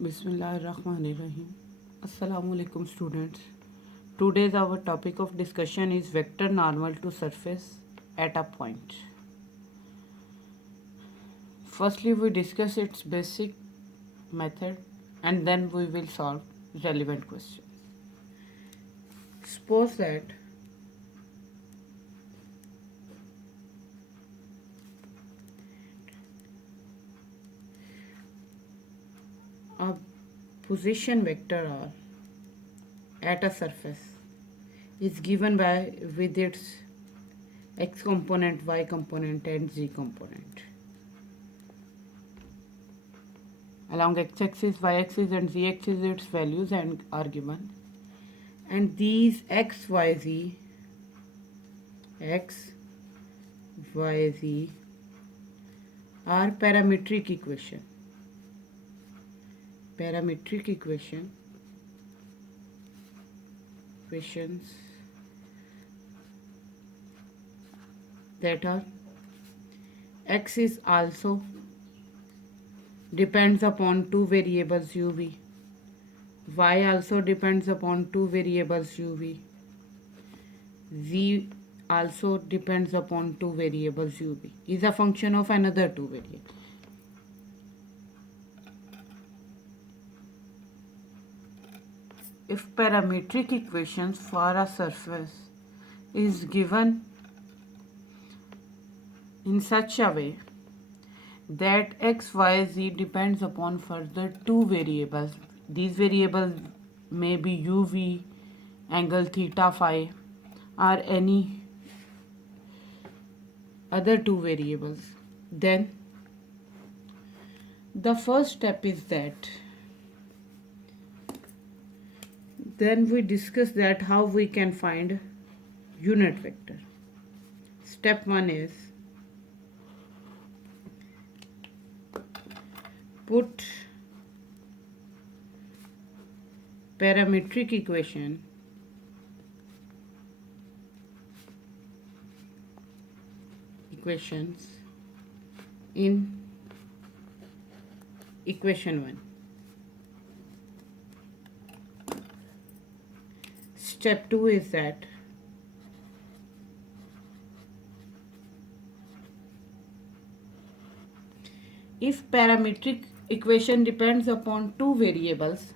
Bismillahirrahmanirrahim. Assalamu alaikum students. Today's our topic of discussion is vector normal to surface at a point. Firstly, we discuss its basic method and then we will solve relevant questions. Suppose that a position vector R at a surface is given by with its x component, y component and z component. Along x-axis, y-axis and z-axis its values and are given. And these x, y, z are parametric equations that are x is also depends upon two variables uv, y also depends upon two variables uv, z also depends upon two variables uv, is a function of another two variables. If parametric equations for a surface is given in such a way that x, y, z depends upon further two variables. These variables may be uv, angle theta phi, or any other two variables. Then the first step is that then we discuss that how we can find unit vector. Step 1 is put parametric equations in equation 1. Step 2 is that if parametric equation depends upon two variables,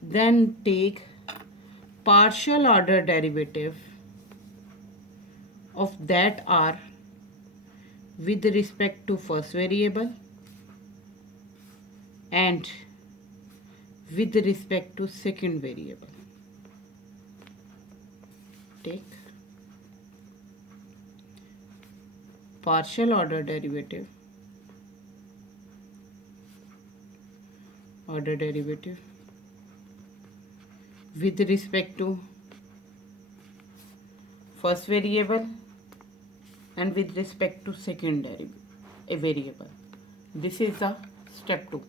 then take partial order derivative of that r with respect to first variable and with respect to second variable. Take partial order derivative with respect to first variable and with respect to second variable. This is the step 2.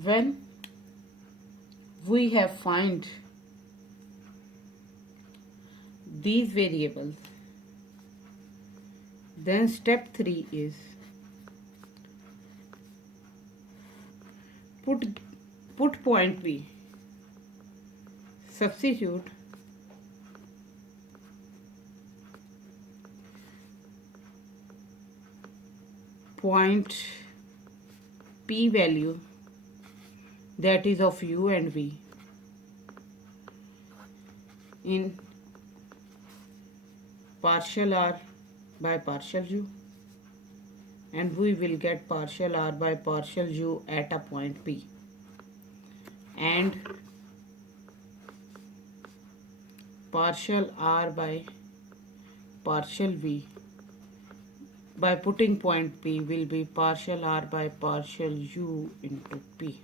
When we have find these variables, then step 3 is put point P, substitute point P value that is of u and v in partial r by partial u, and we will get partial r by partial u at a point P, and partial r by partial v by putting point P will be partial r by partial u into P.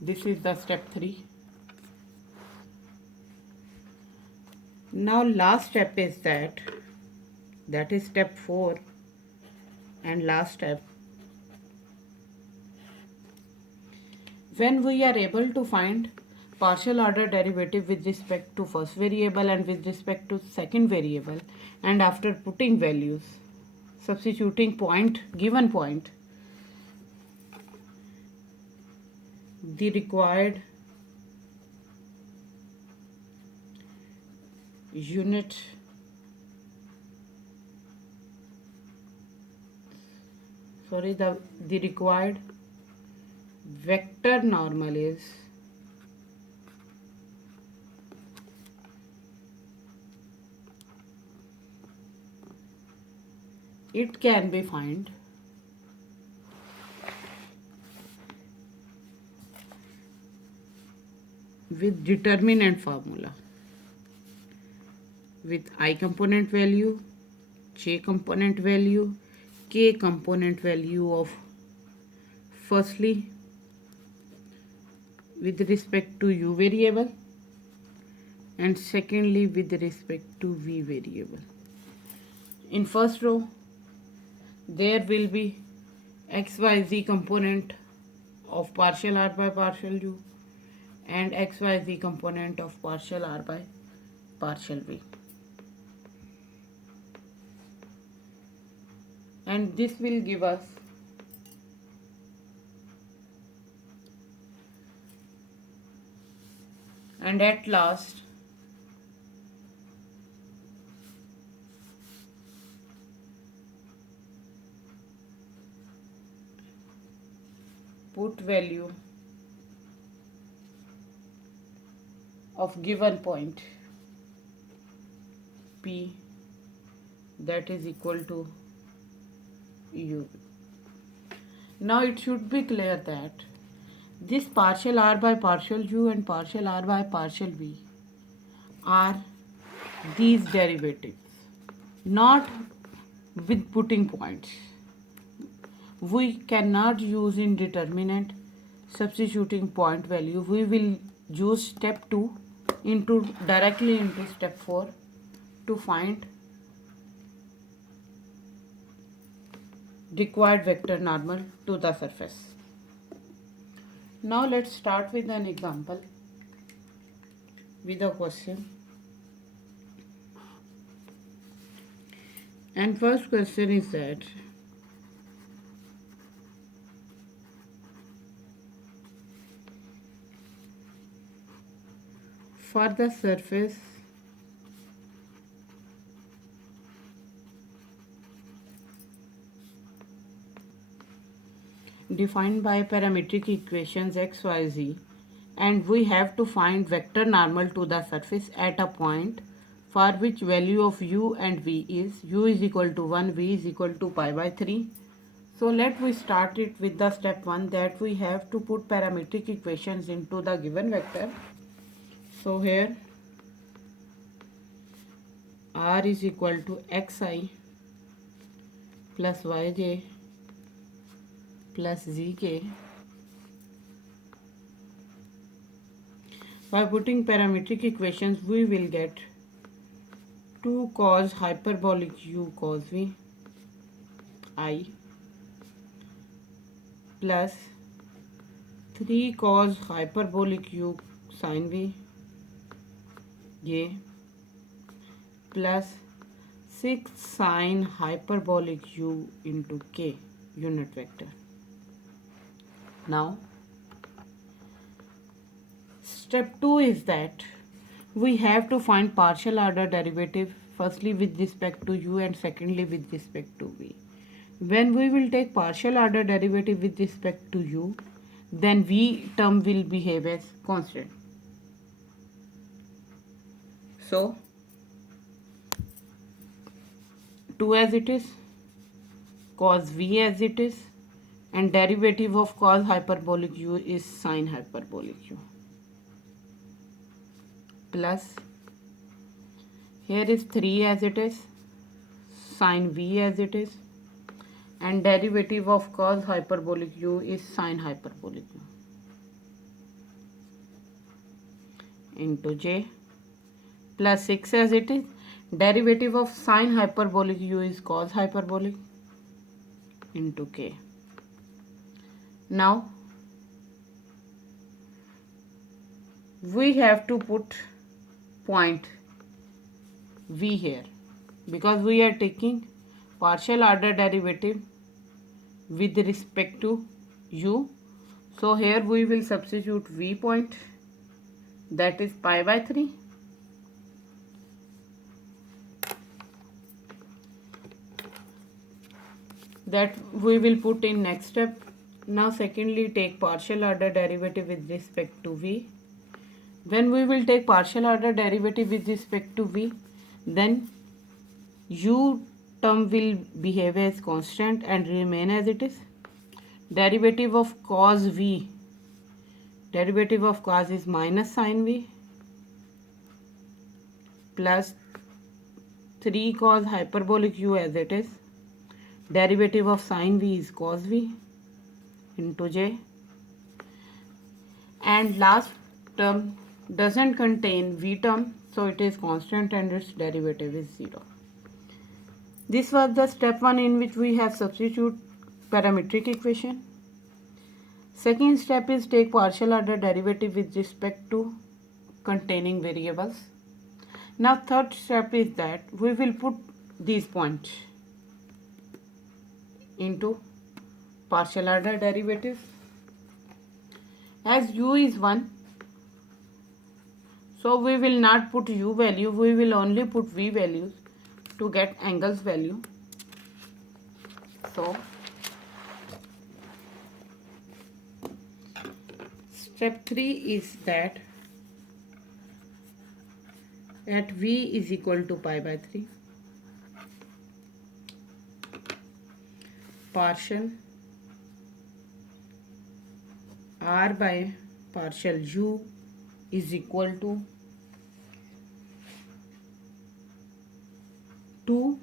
This is the step 3. Now last step is that is step 4 and last step. When we are able to find partial order derivative with respect to first variable and with respect to second variable, and after putting values, substituting given point the required unit the required vector normal is it can be found with determinant formula with I component value, j component value, k component value of firstly with respect to u variable and secondly with respect to v variable. In first row there will be xyz component of partial r by partial u and xyz component of partial r by partial v, and this will give us and at last put value of given point P that is equal to u. Now it should be clear that this partial r by partial u and partial r by partial v are these derivatives, not with putting points. We cannot use in determinant substituting point value. We will use step 2 directly into step 4 to find required vector normal to the surface. Now let's start with an example with a question. And first question is that for the surface defined by parametric equations x, y, z, and we have to find vector normal to the surface at a point for which value of u and v is u is equal to 1, v is equal to pi by 3. So let we start it with the step 1 that we have to put parametric equations into the given vector. So here r is equal to xi plus yj plus zk. By putting parametric equations we will get 2 cos hyperbolic u cos v I plus 3 cos hyperbolic u sin v j plus 6 sin hyperbolic u into k unit vector. Now step 2 is that we have to find partial order derivative firstly with respect to u and secondly with respect to v. When we will take partial order derivative with respect to u, then v term will behave as constant. So 2 as it is, cos v as it is, and derivative of cos hyperbolic u is sin hyperbolic u plus here is 3 as it is, sin v as it is, and derivative of cos hyperbolic u is sin hyperbolic u into j plus 6 as it is, derivative of sin hyperbolic u is cos hyperbolic into k. Now we have to put point v here because we are taking partial order derivative with respect to u. So here we will substitute v point, that is pi by 3. That we will put in next step. Now secondly, take partial order derivative with respect to v. When we will take partial order derivative with respect to v, then u term will behave as constant and remain as it is. Derivative of cos v, derivative of cos is minus sin v plus 3 cos hyperbolic u as it is. Derivative of sin v is cos v into j. And last term doesn't contain v term, so it is constant and its derivative is 0. This was the step 1 in which we have substitute parametric equation. Second step is take partial order derivative with respect to containing variables. Now third step is that we will put these points into partial order derivative. As u is 1, so we will not put u value, we will only put v values to get angles value. So step 3 is that at v is equal to pi by 3, partial r by partial u is equal to 2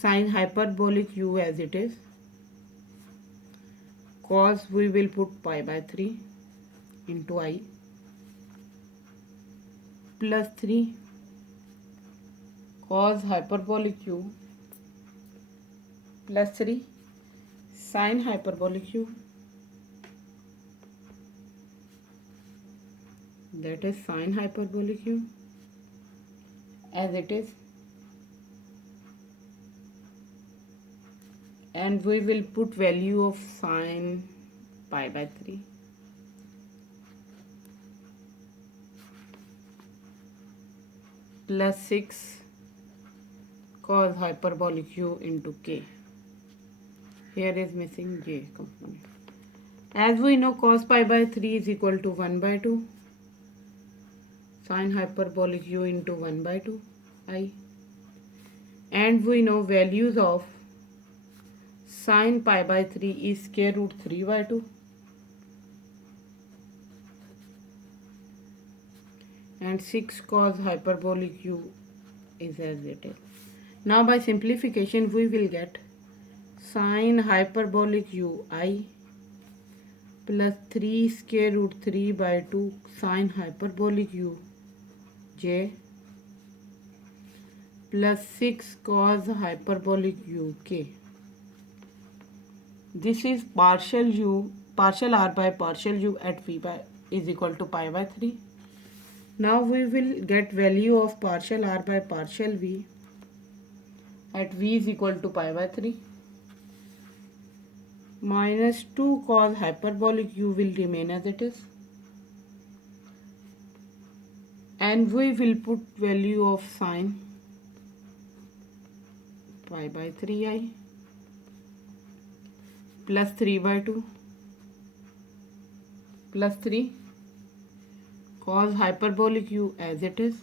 sin hyperbolic u as it is, cos we will put pi by 3 into I plus 3 cos hyperbolic u plus 3 sin hyperbolic u, that is sin hyperbolic u as it is, and we will put value of sin pi by 3 plus 6 cos hyperbolic u into k. Here is missing j component. As we know, cos pi by 3 is equal to 1 by 2 sin hyperbolic u into 1 by 2 I, and we know values of sin pi by 3 is square root 3 by 2 and 6 cos hyperbolic u is as it is. Now by simplification we will get sin hyperbolic u I plus 3 square root 3 by 2 sin hyperbolic u j plus 6 cos hyperbolic u k. This is partial r by partial u at v by is equal to pi by 3. Now we will get value of partial r by partial v at v is equal to pi by 3. Minus 2 cos hyperbolic u will remain as it is, and we will put value of sin pi by 3i plus 3 by 2 plus 3 cos hyperbolic u as it is.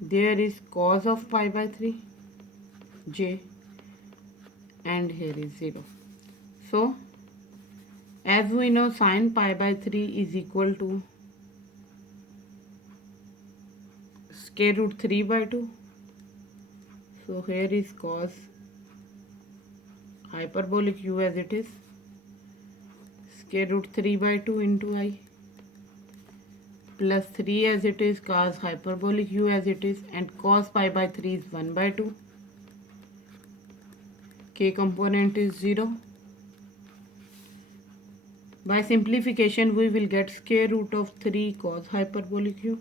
There is cos of pi by 3 j, and here is 0. So as we know, sin pi by 3 is equal to square root 3 by 2. So here is cos hyperbolic u as it is, square root 3 by 2 into I plus 3 as it is, cos hyperbolic u as it is, and cos pi by 3 is 1 by 2. K component is 0. By simplification we will get square root of 3 cos hyperbolic u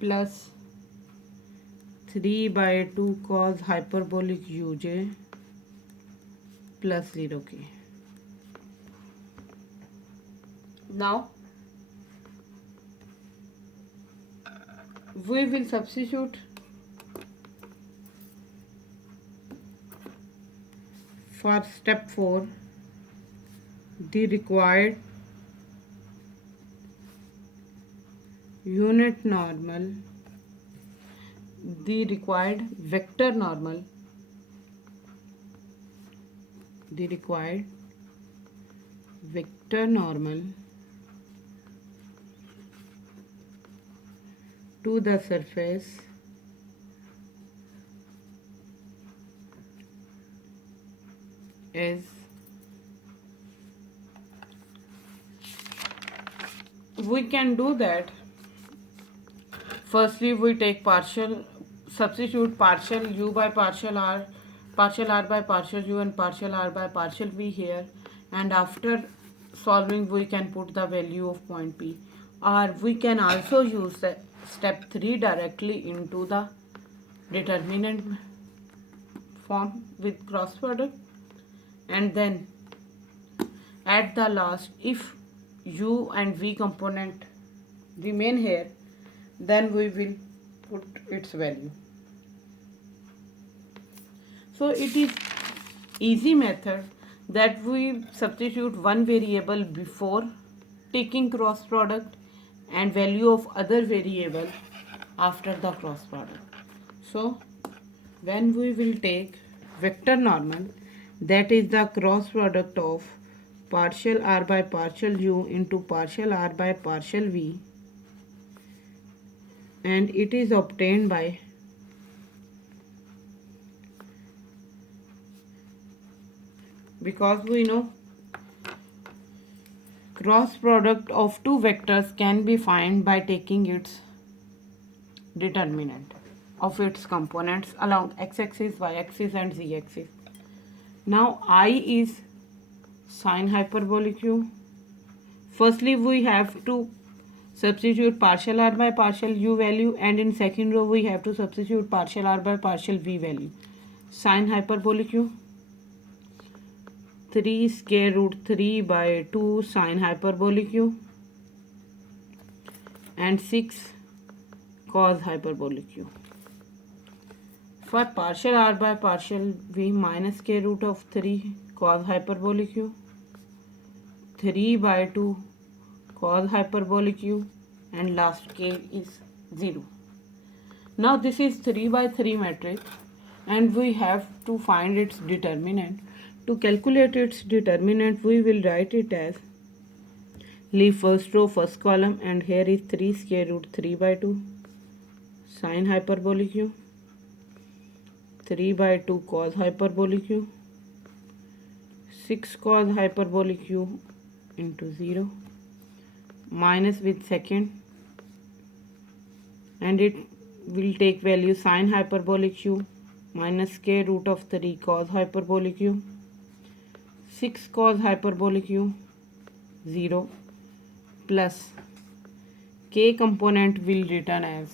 plus 3 by 2 cos hyperbolic uj plus 0k. Now we will substitute for step 4 the required unit normal, the required vector normal, the required vector normal to the surface is, we can do that. Firstly, we take substitute partial u by partial r by partial u and partial r by partial v here, and after solving we can put the value of point P. Or we can also use the step 3 directly into the determinant form with cross product, and then at the last, if u and v component remain here, then we will put its value. So it is easy method that we substitute one variable before taking cross product and value of other variable after the cross product. So when we will take vector normal, that is the cross product of partial r by partial u into partial r by partial v, and it is obtained by because we know cross product of two vectors can be found by taking its determinant of its components along x-axis, y-axis and z-axis. Now I is sine hyperbolic u. Firstly we have to substitute partial r by partial u value, and in second row we have to substitute partial r by partial v value. Sine hyperbolic u, 3 square root 3 by 2 sine hyperbolic u and 6 cos hyperbolic u. For partial r by partial v, minus square root of 3 cos hyperbolic u, 3 by 2 cos hyperbolic u, and last k is 0. Now this is 3 by 3 matrix and we have to find its determinant. To calculate its determinant, we will write it as, leave first row first column, and here is 3 square root 3 by 2 sine hyperbolic u, 3 by 2 cos hyperbolic u, 6 cos hyperbolic u into 0, minus with second, and it will take value sine hyperbolic u minus square root of 3 cos hyperbolic u, 6 cos hyperbolic u, 0, plus k component will return as,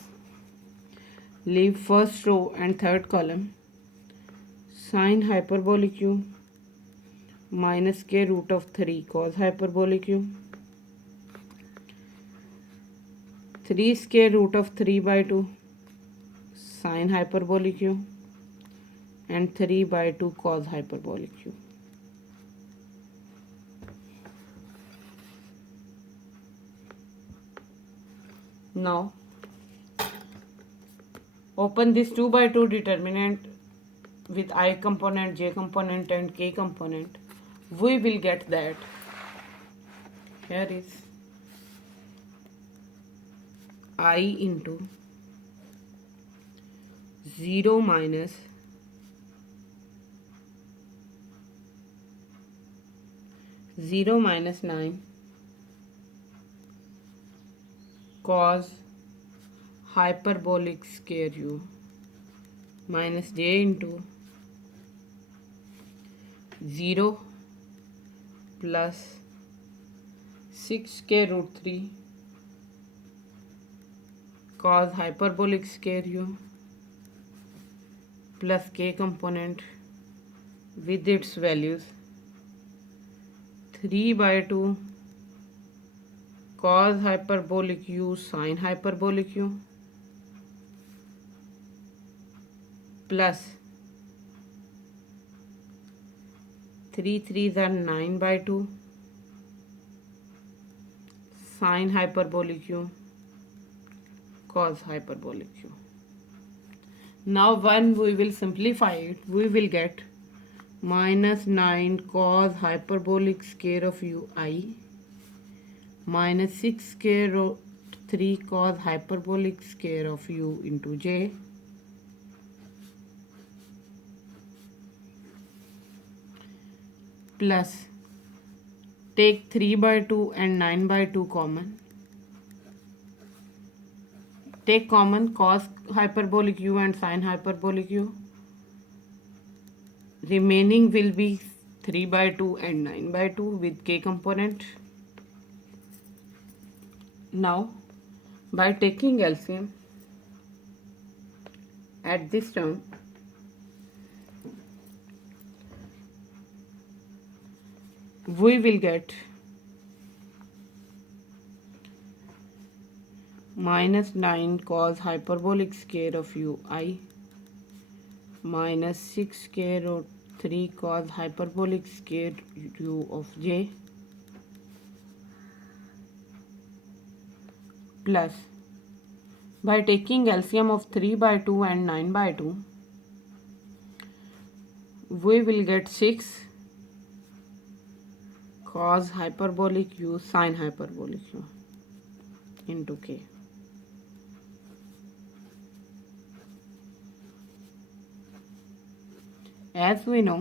leave first row and third column, sine hyperbolic u minus square root of 3 cos hyperbolic u, 3 square root of 3 by 2 sine hyperbolic u and 3 by 2 cos hyperbolic u. Now open this 2 by 2 determinant with I component, j component and k component. We will get that here is I into 0 minus 9 cos hyperbolic square u minus j into 0 plus 6 square root 3 cos hyperbolic square u plus k component with its values 3 by 2 cos hyperbolic u sin hyperbolic u plus 3 3s are 9 by 2 sin hyperbolic u cos hyperbolic u. Now when we will simplify it, we will get minus 9 cos hyperbolic square of u I minus 6 square root 3 cos hyperbolic square of u into j plus take 3 by 2 and 9 by 2 common. Take common cos hyperbolic u and sin hyperbolic u. Remaining will be 3 by 2 and 9 by 2 with k component. Now by taking LCM at this term, we will get minus 9 cos hyperbolic square of u I minus 6 square root 3 cos hyperbolic square u of j plus by taking LCM of 3 by 2 and 9 by 2, we will get 6 cos hyperbolic u sin hyperbolic u into k. As we know,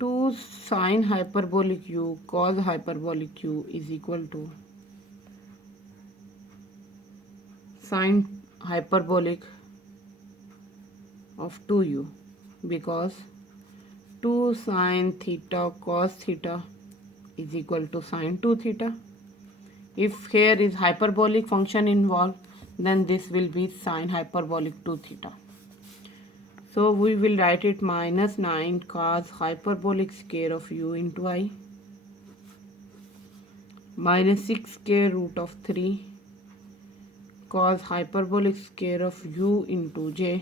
2 sin hyperbolic u cos hyperbolic u is equal to sin hyperbolic of 2u, because 2 sin theta cos theta is equal to sin 2 theta. If here is hyperbolic function involved, then this will be sin hyperbolic 2 theta. So we will write it minus 9 cos hyperbolic square of u into I minus 6 square root of 3 cos hyperbolic square of u into j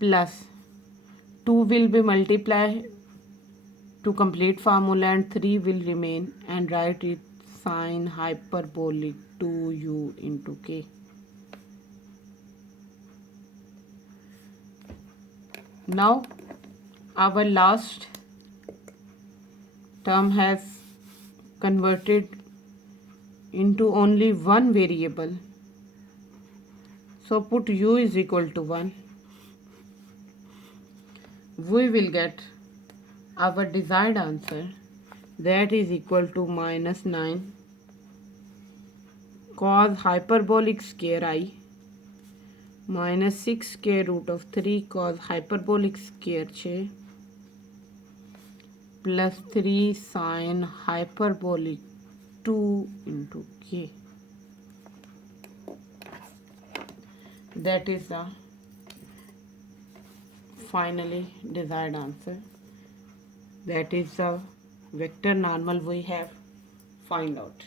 plus 2 will be multiplied to complete formula and 3 will remain, and write it sin hyperbolic 2u into k. Now our last term has converted into only one variable. So put u is equal to 1. We will get our desired answer, that is equal to minus 9 cos hyperbolic square I minus 6 square root of 3 cos hyperbolic square j plus 3 sin hyperbolic 2 into k. That is the finally desired answer. That is the vector normal we have find out.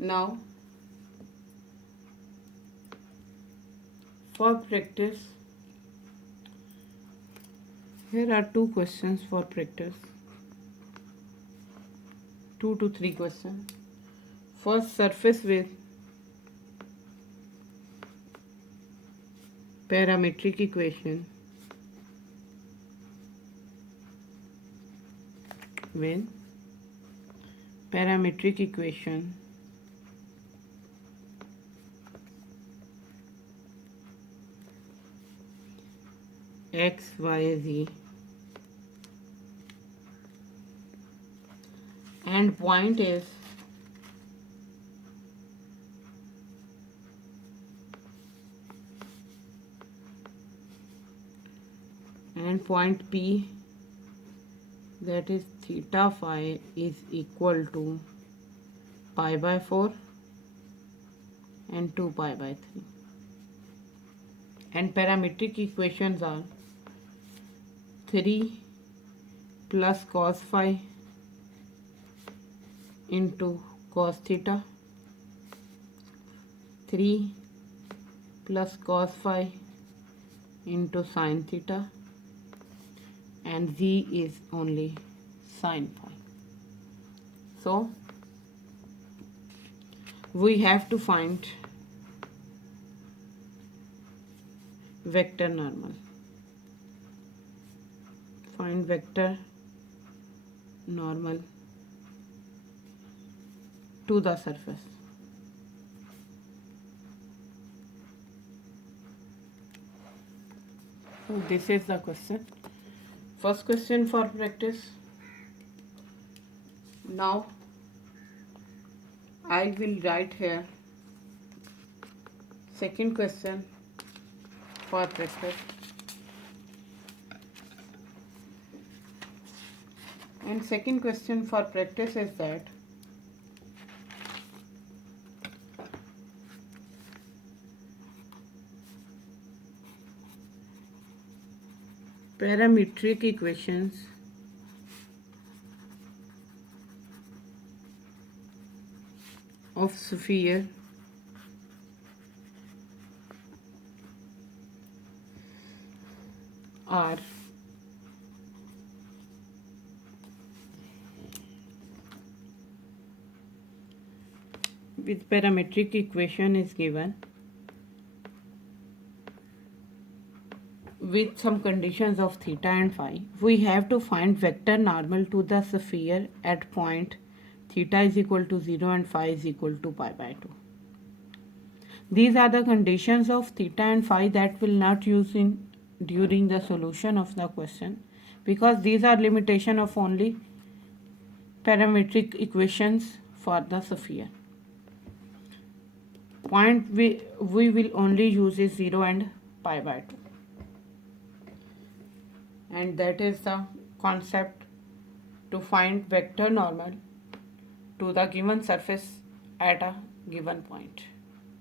Now for practice, here are 2 questions for practice. 2 to 3 questions. First, surface with parametric equation x, y, z and point is point P, that is theta phi, is equal to pi by 4 and 2 pi by 3. And parametric equations are 3 plus cos phi into cos theta, 3 plus cos phi into sin theta, and z is only sin phi. So we have to find vector normal. Find vector normal to the surface. So this is the question. First question for practice. Now I will write here second question for practice. And second question for practice is that parametric equations of sphere are with parametric equation is given with some conditions of theta and phi. We have to find vector normal to the sphere at point theta is equal to 0 and phi is equal to pi by 2. These are the conditions of theta and phi that will not use in during the solution of the question, because these are limitation of only parametric equations for the sphere. Point we will only use is 0 and pi by 2. And that is the concept to find vector normal to the given surface at a given point.